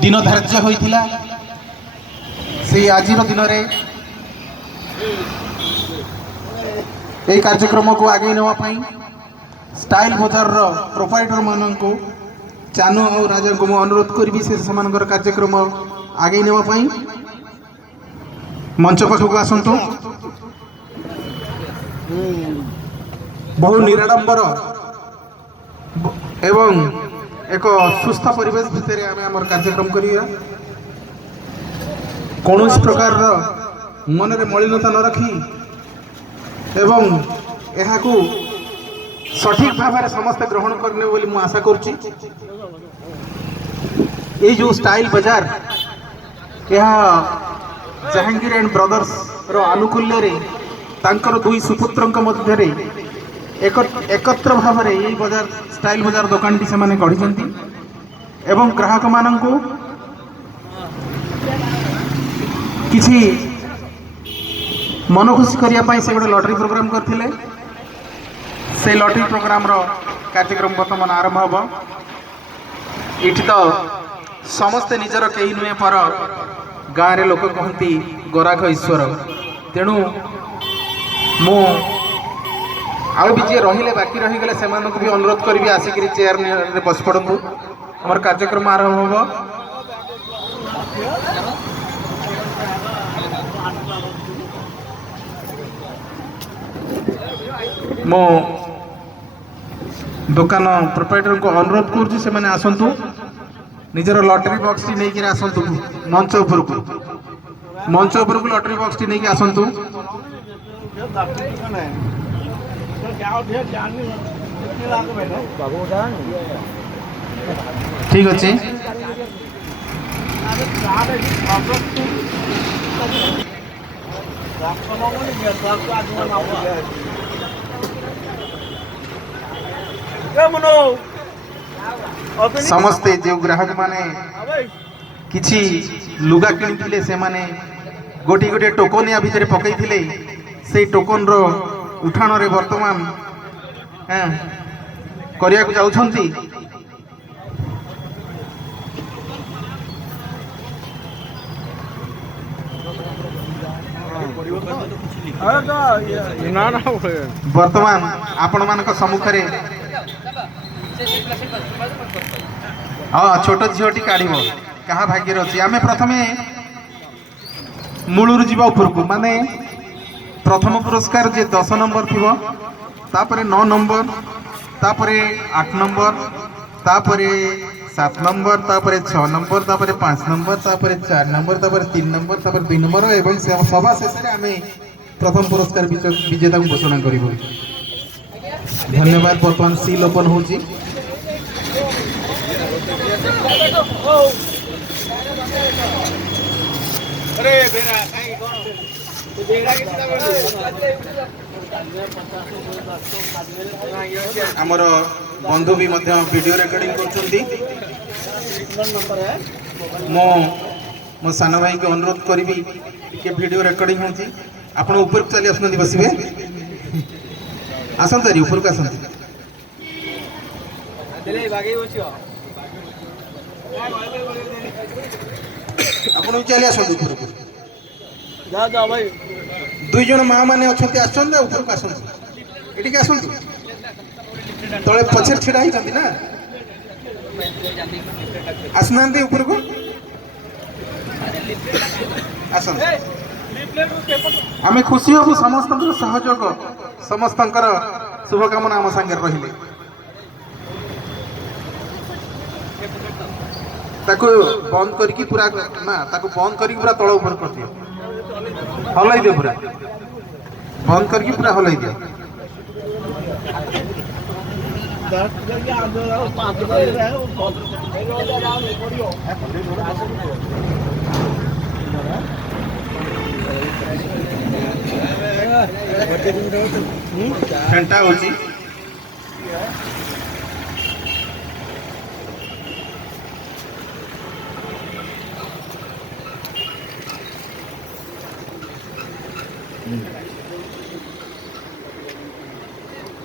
दिन धार्य होइथिला से आज दिन में यही कार्यक्रम को आगे नापी स्टाइल बजार प्रोपाइटर मान को चानु और राजा को अनुरोध करी से कार्यक्रम आगे नापी मंच पाखक आसतु। बहु निराडंबर एवं एक सुस्थ परिवेश भितर आम आम कार्यक्रम करिया कौन प्रकार मन में मलिनता न रखी एवं यह सठिक भाव में समस्त ग्रहण करने बोली मु आशा करुच्ची। ये जो स्टाइल बाजार यह जहांगीर एंड ब्रदर्स रो आनुकूल्य रे तांकर दुई सुपुत्र मध्य एकत्र भाव में यही बाजार स्टाइल बाजार दुकान टी से गढ़ी एवं ग्राहक मान किसी मन खुशी करने से गोटे लॉटरी प्रोग्राम करथिले। से लॉटरी प्रोग्राम रो कार्यक्रम बर्तमान आरंभ हम। ये तो समस्ते निजर कहीं नुहे पर गाँव रे लोक कहती गराख ईश्वर तेणु मु आउ भी जी रहिले बाकी रहीगले से भी अनुरोध करी आसिक चेयर रे बस पड़ू आम कार्यक्रम आरंभ हम। मो दुकान प्रोप्राइटर को अनुरोध करुच्ची से मैंने आसतु निजर लॉटरी बॉक्स टी नहीं आसतु मंच उपरकू लॉटरी बॉक्स टी नहीं आसतु। ठीक अच्छे समस्ते जो ग्राहक माने किछि लुगा किणिथिले से माने गोटी गोटे टोकन या भितर पकईथिले से टोकन रो उठाण रे वर्तमान करिया को जाउछंती। वर्तमान आपण मान सम्मुख रे हाँ छोट झीटी काढ़ क्या भाग्य अच्छी आम प्रथम मूलू जीवा उपरकू माने प्रथम पुरस्कार जे 10 नंबर थी 9 number 8 number 7 number 6 number 5 number 4 number 3 number 2 number एवं सभा शेष में आम प्रथम पुरस्कार विजेता को घोषणा करूँ। धन्यवाद। बर्तमान सील ओपन हो आमर बंधु भी वीडियो रिकॉर्डिंग मो सान भाई को अनुरोध करी कि वीडियो रिकॉर्डिंग होती आप ऊपर चली आसुँच बसवे आसत ऊपर को आसत आप चली आसत ऊपर को दुई जन माँ मैंने अच्छा ऊपर को आसत ये आसत तले पछे छिड़ा ही ना आसना ऊपर को आसत आम खुशी हबू समस्त सहयोग समस्त शुभकामना आम सागर रही बंद करके पूरा ना बंद करके पूरा तल ऊपर कर दियो हल्ई दियो पूरा बंद करके पूरा हल्ई दियो घंटा होची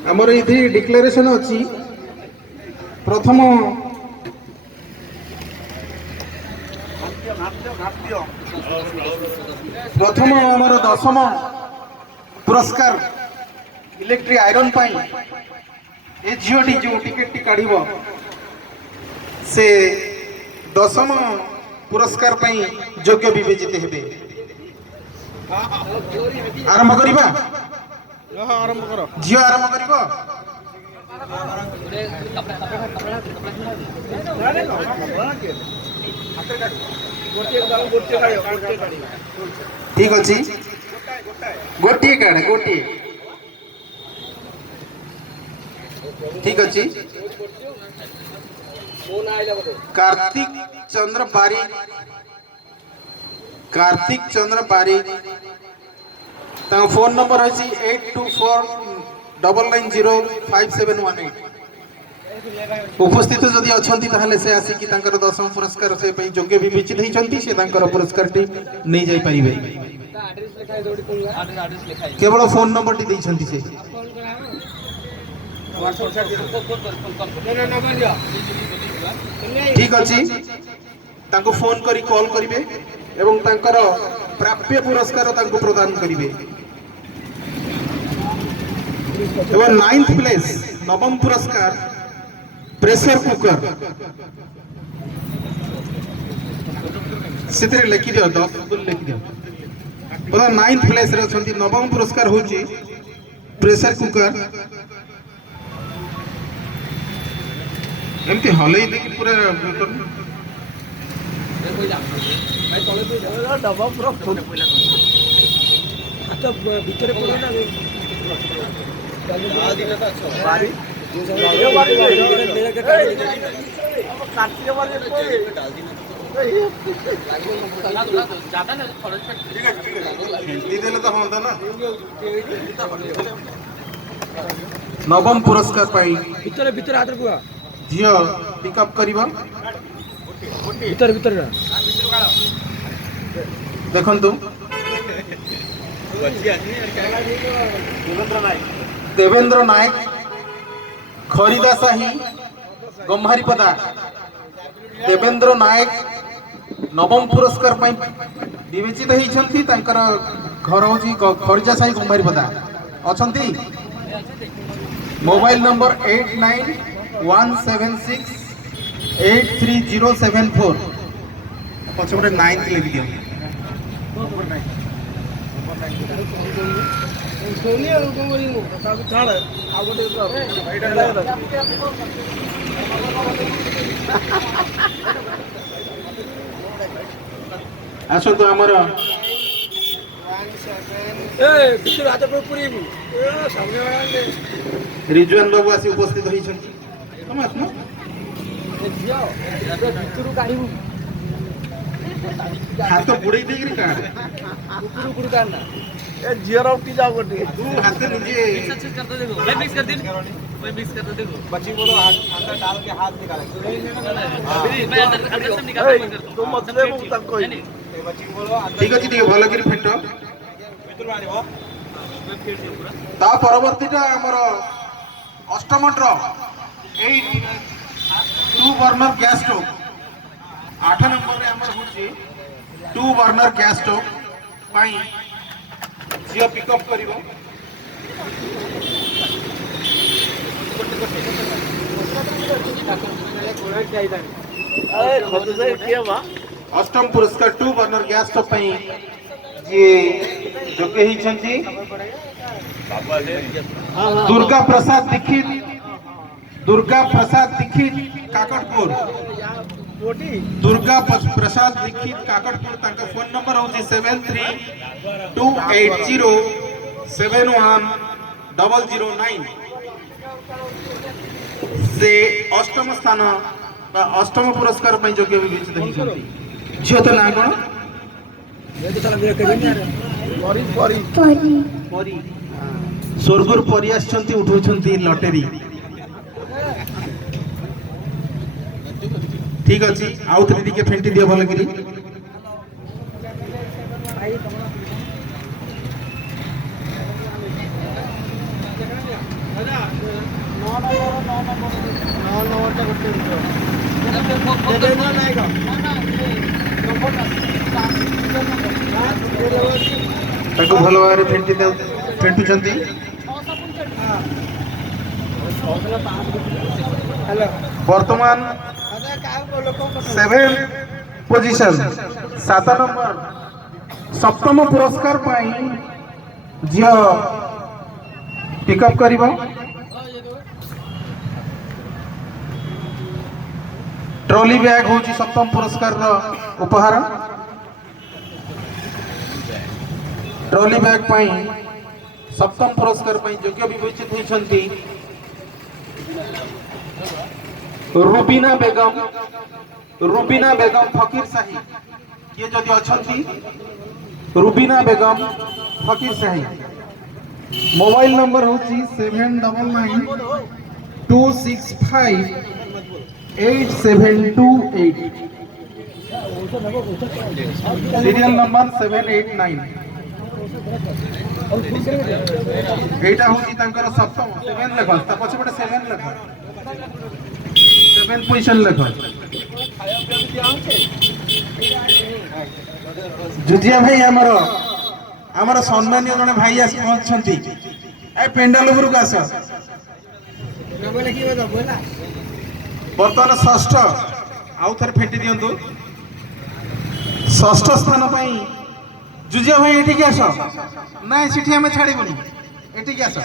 आमर ये डिक्लेरेशन अच्छी प्रथम प्रथम आमर दशम पुरस्कार इलेक्ट्रिक आयरन पाई ए झीटी जो टिकेट टी काढ़ से दशम पुरस्कार पाई योग्य विवेचित हेबे। आरंभ करिबा झील आरंभ करिबो। ठीक अच्छी गोटे काढ़ गोटे ठीक अच्छी। कार्तिक चंद्र बारिक फोन नंबर अच्छी 8249905718। उपस्थित जदि अच्छा से आसिकी दशम पुरस्कार से योग्य विवेचित होती से पुरस्कार टी नहीं जाई पारिबे। केवल फोन नंबर टी देइछंती से ठीक अच्छी फोन करी कॉल करिवे एवं तांकर प्राप्य पुरस्कार तांको प्रदान करिवे। एवं 9th प्लेस नवम पुरस्कार प्रेशर कुकर से लिखि दियो 10 लिखि दियो। 9th प्लेस रे अछंती नवम पुरस्कार होची प्रेशर कुकर। एमती हलै देखि पूरा डबा पूरा अच्छा भीतर पड़े ना बारी नवम पुरस्कार पाई भीतर भीतर हाथ रखुआ झियो पिकअप करिबा भीतर भीतर देखंतु देवेंद्र नायक खरीदा साही गम्हारीपदा। देवेंद्र नायक नवम पुरस्कार विवेचित होती घर हूँ खरीजा साही गम्हारीपदा अच्छी। मोबाइल नंबर 8917683074 पछपटे 9th लिख दियो। आसतु आमर रिजवान बाबू आसी उपस्थित होइछन्ति। हाथ बुड़े देगी काढ़ ऊपर ऊपर काढ़ना ए जियर उठी जाओ गोटे तू हाथ नीचे मिक्स कर दे। देखो मैं मिक्स कर दे मैं मिक्स कर दे। देखो बच्ची बोलो हाथ अंदर डाल के हाथ निकाले मैं अंदर से निकाल कर तुम मत ले मुंह तक कोई बच्ची बोलो ठीक अछि ठीक भलो कर फेंटो भीतर मारिबो मैं फेंट दियो पूरा। ता परवर्तीटा हमर अष्टम ड्र 2 बर्नर गैस स्टोव 8 नंबर रे हमर होची 2 बर्नर गैस स्टोव पाई जियो पिकअप करिवो। अष्टम पुरस्कार 2 बर्नर गैस स्टोव पाई जे जोके ही छंती दुर्गा प्रसाद दीक्षित काकटपुर। दुर्गा प्रसाद दीक्षित काकटपुर तांका फोन नंबर होची 7328071009 से अष्टम स्थान अष्टम पुरस्कार पर योग्य विवेचित होइछन्ति। झियो तो ना कोन परी स्वर्गर परी आछन्ति उठौछन्ति लॉटरी। ठीक अच्छी आउ थे टिके फेंटी दियो भल करी। नंबर को भल भाव फेंटुंट वर्तमान 7 पोजीशन 7 नंबर सप्तम पुरस्कार झील पिकअप कर ट्रॉली बैग हूँ सप्तम पुरस्कार उपहार ट्रॉली बैग सप्तम पुरस्कार योग्य विवेचित होती रुबीना बेगम फकीर साही किए जदि अच्छी रुबीना बेगम फकीर साही मोबाइल नंबर हूँ 7992658728 सीरियल नंबर 789 एटा हूँ सप्तम 7 लेख पछपटे 7 लेख 7 पोजिशन लेख जुजिया भाई आमर सम्मान्य जड़े भाई आस पहुंचती पेंडाल उपरक आस बर्तमान षष्ठ आउ थे फेटी दिंतु षष्ठ स्थान जुजिया भाई एठिक आस ना सीठी आम छाड़बुनि एठिक आस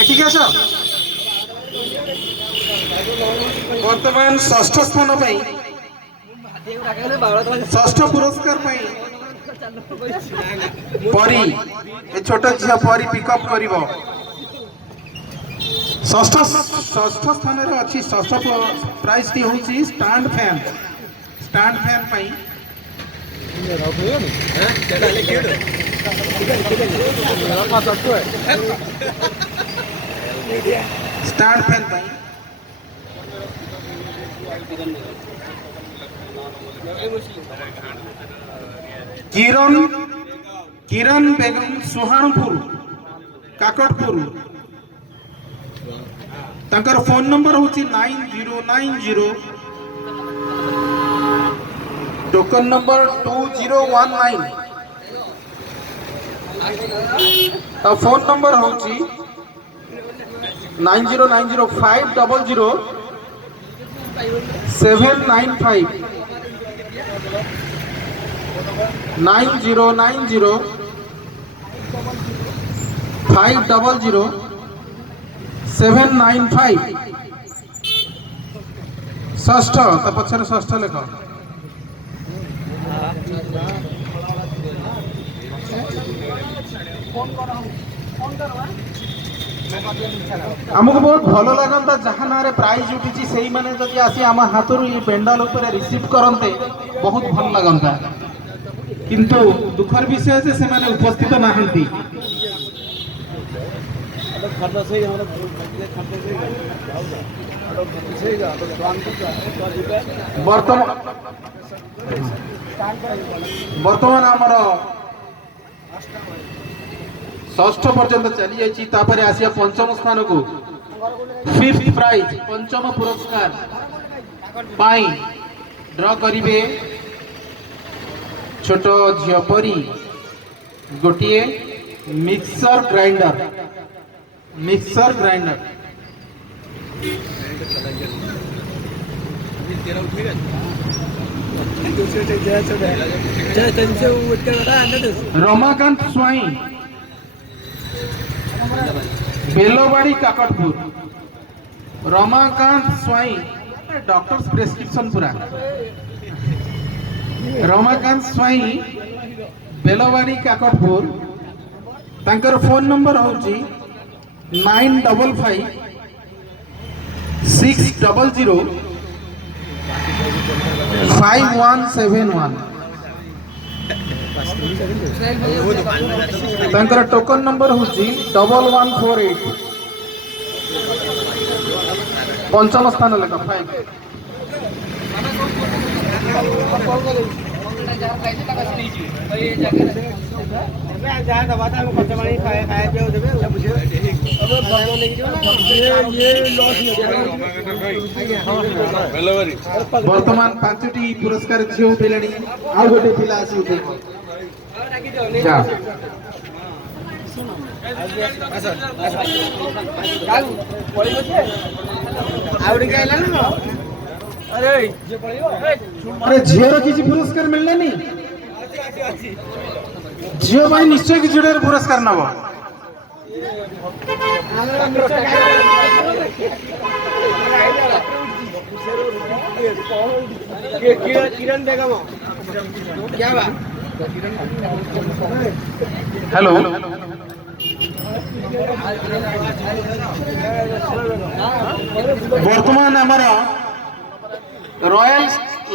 एठिक आस वर्तमान षष्ठ स्थान षष्ठ पुरस्कार परी छोट झील परी पिकअप कर षष्ठ स्थान अच्छी षष्ठ प्राइज टी हूँ स्टैंड फैन स्टैंड फैन किरण बेगम सुहानपुर काकटपुर तंकर फोन नंबर हूँ 9090 टोकन नंबर 2019 फोन नंबर हूँ 9090500795 9090500795 षष्ठ पछर षष्ठ लेख आमको बहुत भल लगता जहाँ ना प्राइज उठी से मैंने जब आसी आम हाथ ये पेंडाल रिसीव करते बहुत भल लगता किंतु दुखर विषय से मैंने उपस्थित नहांती वर्तमान आमर षष्ठ पर्यंत चली जापर आसिया पंचम स्थान को 5th प्राइज पंचम पुरस्कार ड्र करिवे छोट झील परी गोटे mixer grinder Ramakant Swain Belwadi Kakatpur Ramakant Swain doctor's prescription पूरा रमाकांत स्वाई बेलवाड़ी काकटपुर तांकर फोन नंबर हूँ 9556005171 तांकर टोकन नंबर हूँ 1148 पंचम स्थान लेखा 5 वर्तमान 5टी पुरस्कार झील उठेले आउ गोटे पिला आसी उठे जा अरे झीर किसी पुरस्कार मिलने झील भाई निश्चय किसी पुरस्कार नब किरण बेगम क्या बात हेलो वर्तमान आमर रॉयल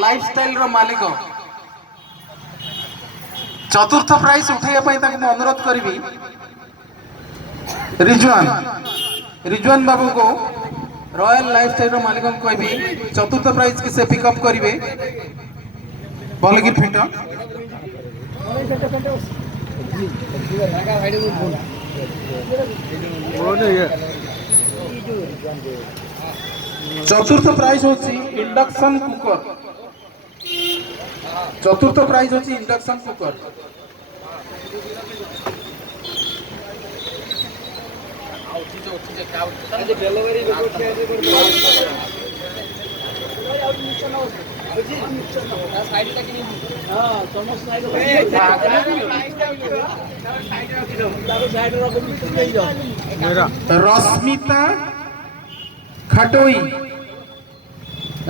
लाइफस्टाइल रो मालिक चतुर्थ प्राइज उठाइबा अनुरोध करी रिजवान बाबू को रॉयल लाइफस्टाइल रो मालिक को कहबी चतुर्थ प्राइज के से पिकअप करिवे भल कि फिट चतुर्थ प्राइज होची इंडक्शन कुकर चतुर्थ प्राइज होची इंडक्शन कुकर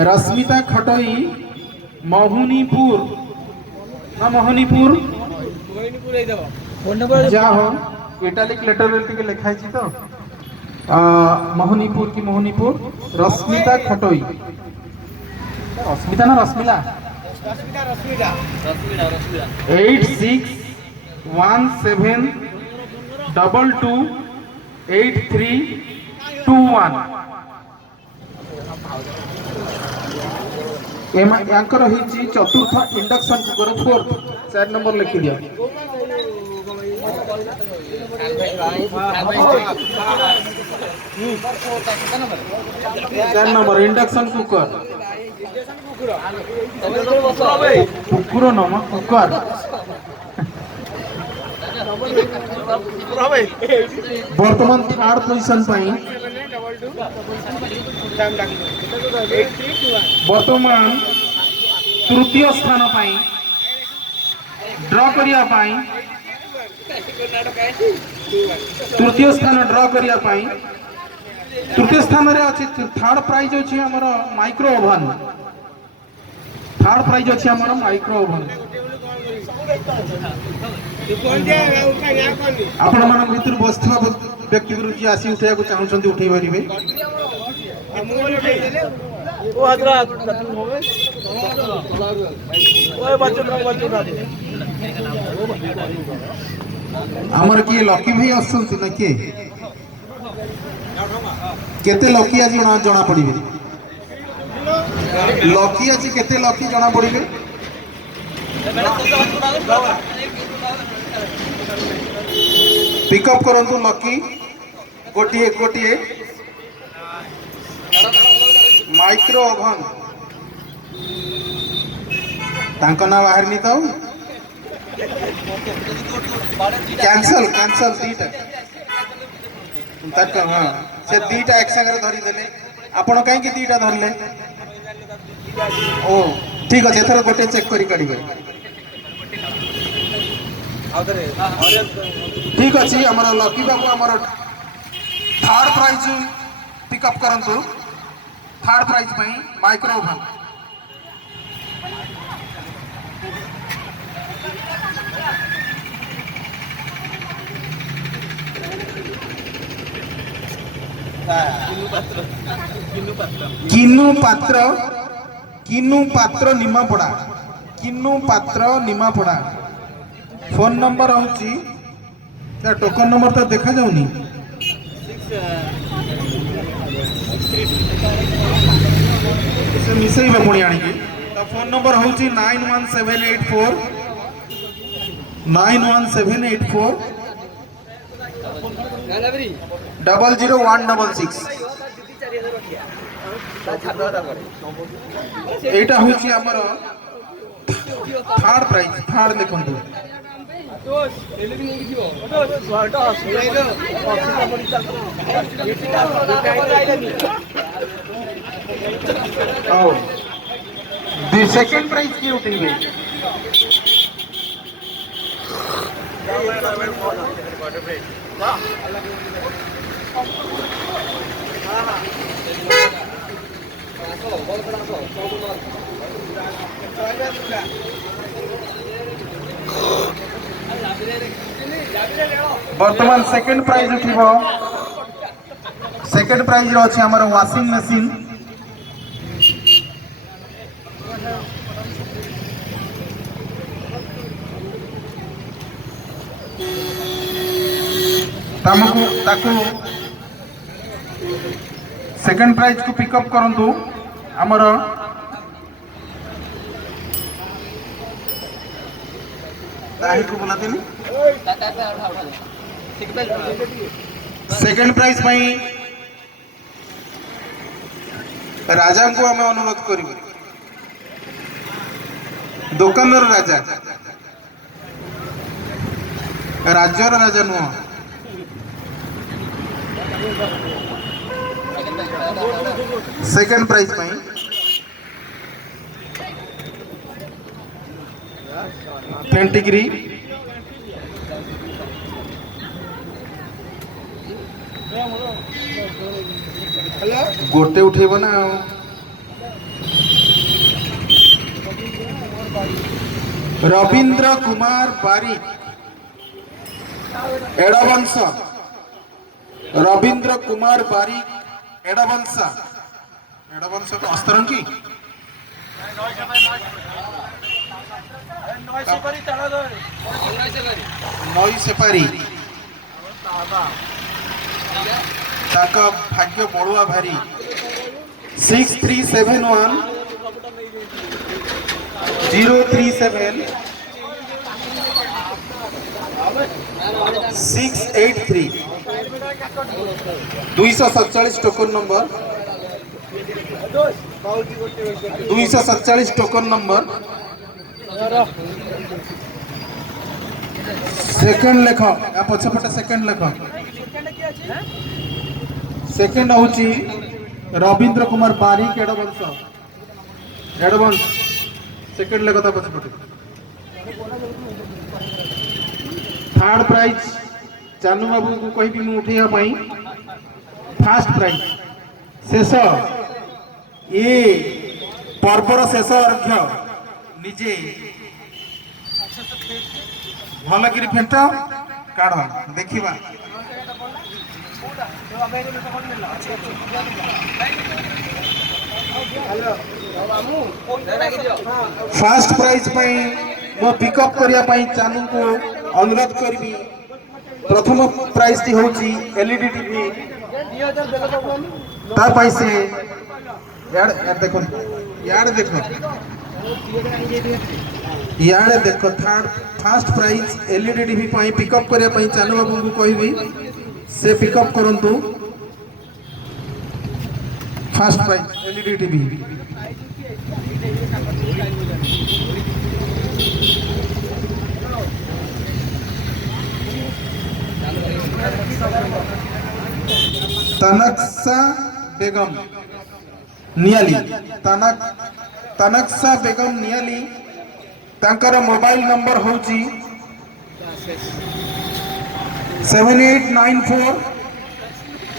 रश्मिता खटोई मोहनीपुर जा हो इटालिक लेटर लिखा तो मोहनीपुर की मोहनीपुर रश्मिता खटोई रश्मिता ना रश्मिला 8617228321 यांकर होईची चतुर्थ इंडक्शन कुकर 4th 4 नंबर लिखि दिया 4 नंबर इंडक्शन कुकर कुकुर नम कुकर वर्तमान 3rd पोजीशन वर्तमान तृतीय स्थान ड्र करिया तृतीय स्थान ड्र करिया तृतीय स्थान रे अछि 3rd प्राइज अछि हमर माइक्रो ओवन 3rd प्राइज अछि हमर माइक्रो ओवन आपण मन भीतर बस्था व्यक्ति गुरुजी आसी उठैया को चाहउछन्ती उठै परिबे ओ हदरा ओए बच्चो हमर की लकी भाई आछन्ती न के केते लकी आज जना पड़िबे लकी आज केते लकी जना पड़िबे पिकअप करंतु लकी गोटिए गोटिए माइक्रो ओवन तांका ना बाहर नी तो कैंसल कैंसल दीटा तक हां से दीटा एक संगे धरि देले आपण काहे की दीटा धरले ओ ठीक अछि एथरा गोटे चेक करी काढिबे ठीक अच्छे हमारा लकी बाबू हमारा 3rd प्राइज पिकअप करंतु 3rd प्राइज पे माइक्रो ओवन किन्नू पात्र निमापड़ा फोन नंबर होची टोकन नंबर तो देखा जाऊनी मिसई पुणी आनी फोन नंबर हूँ 91784 00166 এইটা হচ্ছে আমার থার্ড প্রাইজ থার্ড দেখুন सेकंड प्राइज की उठेंगे बर्तमान सेकंड प्राइज उठिबो सेकंड प्राइज रो अछि हमर वाशिंग मशीन ताकू सेकंड प्राइज को पिकअप करंतु हमर ताही को बोलातिनी सेकंड प्राइज भाई राजा को हमें अनुरोध करू दुकानर राजा राज्यर राजा नुह सेकंड प्राइज भाई पेंटिग्री गोटे उठेब ना रवींद्र कुमार बारिक एड़वंश रवींद्र कुमार बारिक एड़वंश एड़वंश को अस्तरंगी नई सेपारी ताका भाग्य बड़ुआ भारी 6371 037 683 247 token number 247 token number second लेख या पछपटे सेकंड लेख सेकंड होची रवींद्र कुमार बारिक एडवंश सेकंड लेख ता पछपटे थर्ड प्राइज चानू बाबू को कहि मु उठेया पई फर्स्ट प्राइज शेष ये पर्वर शेष अर्घ्य निजे भल कि फेंट काढ़ देखा फर्स्ट प्राइज मो पिकअप करने चानू को अनुरोध करी प्रथम प्राइज टी हूँ एलईडी टीवी तापाई से देखो यार देखो third first prize LED TV pickup करने चानू बाबू को कहबी से पिकअप करंतु first prize LED TV Tanaksha Begum Niyali Tanaksha Begum Niyali तांकर मोबाइल नंबर होची 7894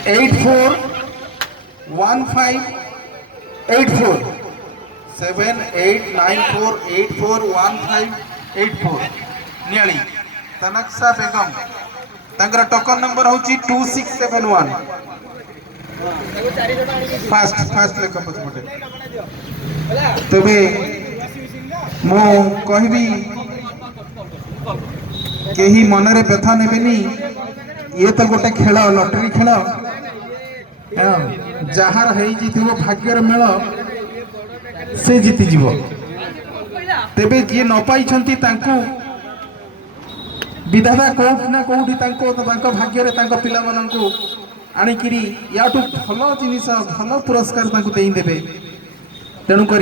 841584 7894841584 नियाली तनक्सा बेगम तांकर टोकन नंबर होची 2671 फास्ट लेख पछपटे तबे मो कहबी केही मनरे व्यथा नेबेनी ये तो गोटे खेल लॉटरी खेल जार है भाग्यर मेल से जीति जीव तेबे जी न पाई विधाता कौटी ना कौटी भाग्य पिला मानू आणिकी याठू भल जिनिस भल पुरस्कार देदेवे तेणुक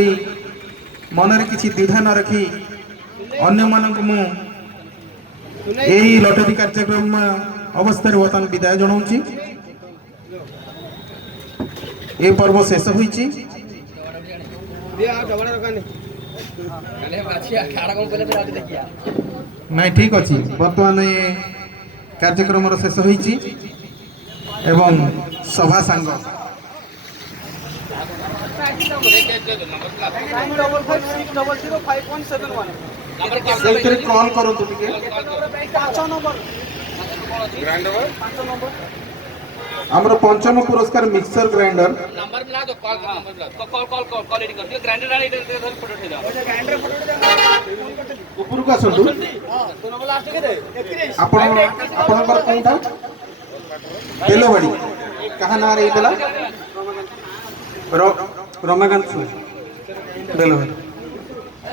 मनरे किसी द्विधा न रखी अन्य मानक यही लटरी कार्यक्रम अवस्था बर्तमान विदाय जनाऊँगी। ये पर्व शेष होईची नहीं ठीक अच्छी बर्तमान ये कार्यक्रम शेष होईची एवं सभा सांग कॉल करो आमर पंचम पुरस्कार मिक्सर ग्राइंडर नंबर मिला दो कॉल कॉल एडिट कर दियो ग्राइंडर आनी इधर फोटो उठा ऊपर का सडू तो नंबर लास्ट के दे आपण पर कोनटा बेलवाड़ी कहां ना रे देला रमाकांत बेलवाड़ी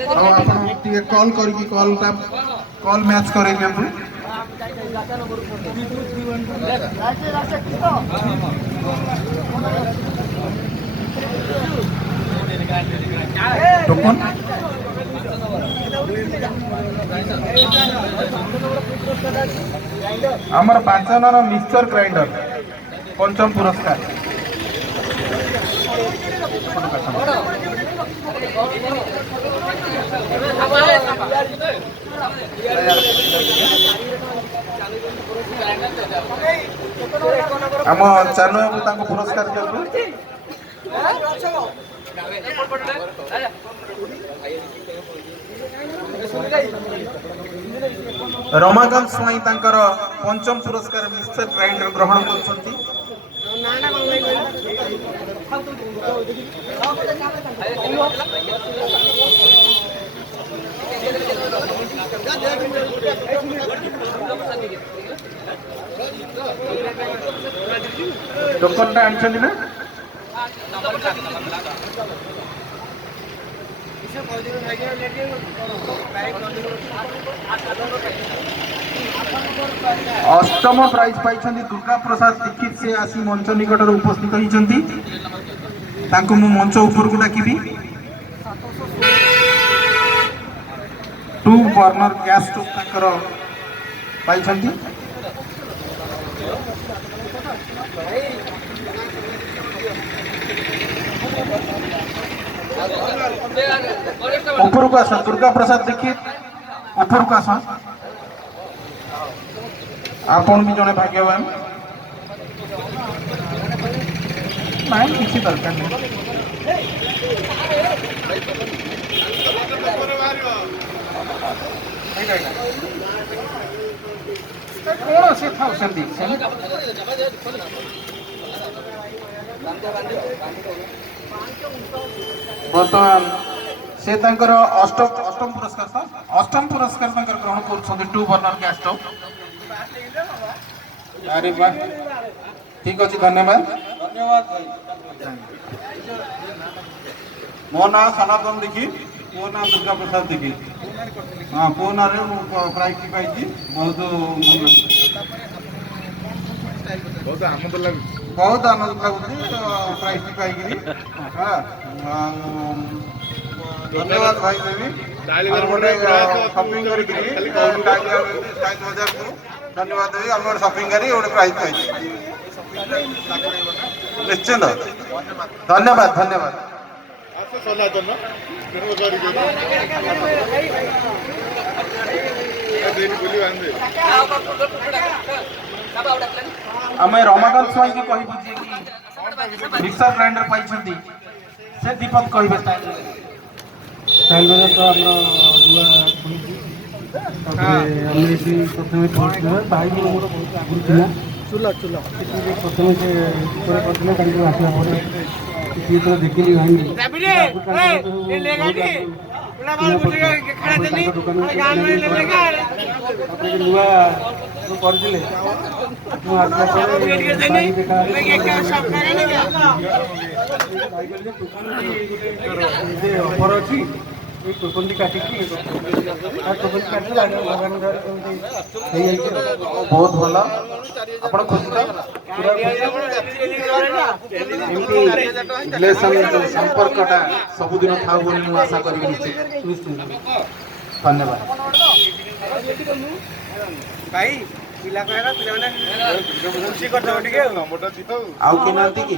अब आपण टिके कॉल करकी कॉल मैच करे हम टोकन आमर 5 जन मिक्सचर ग्राइंडर पंचम पुरस्कार आम चालू बाबू पुरस्कार देबू रमाकांत स्वाई तांकर पंचम पुरस्कार मिक्सचर ग्राइंडर ग्रहण करछंती। टोकनटा आनछंती ना अष्टम प्राइज पाई दुर्गा प्रसाद दीक्षित से आसी मंच निकट उपस्थित होती मंच ऊपर को डाकिबी 2 बर्नर गैस स्टोव पाई ऊपर को आस दुर्गा प्रसाद दीक्षित ऊपर को आस आपण भी जड़े भाग्यवान नहीं किसी दरकार नहीं कौन से था बर्तमान से अष्टम पुरस्कार ग्रहण कर 2 बर्नर गैस स्टोव। अरे वाह ठीक अच्छे धन्यवाद मो ना सनातन दीक्षित मो ना दुर्गा प्रसाद दीक्षित हाँ पो ना प्राइज पाई बहुत आनंद लगुच प्राइज पाई धन्यवाद भाई देवी शॉपिंग धन्यवाद देवी आम शॉपिंग करी गोटे प्राइज पाई निश्चिंत धन्यवाद धन्यवाद आम रमाकांत स्वाई की कहबू कि मिक्सर ग्राइंडर पाई से दीपक कहे स्टाइल बजार तो प्रथम भाई मोर बहुत आगुरी था चूला चूला प्रथम से आसला तो देखिली नुआ करते ऑफर अच्छी ये टोकन काटिकी टोकन काटि भगवान घर बहुत भल आपण खुशी तो रिलेशन संपर्कटा सबुदिन थाउ बोली मु आशा करी निश्चित धन्यवाद भाई पिला कहला पिला माने खुशी करतो ठीक है नंबरटा चितो आउ के नांती की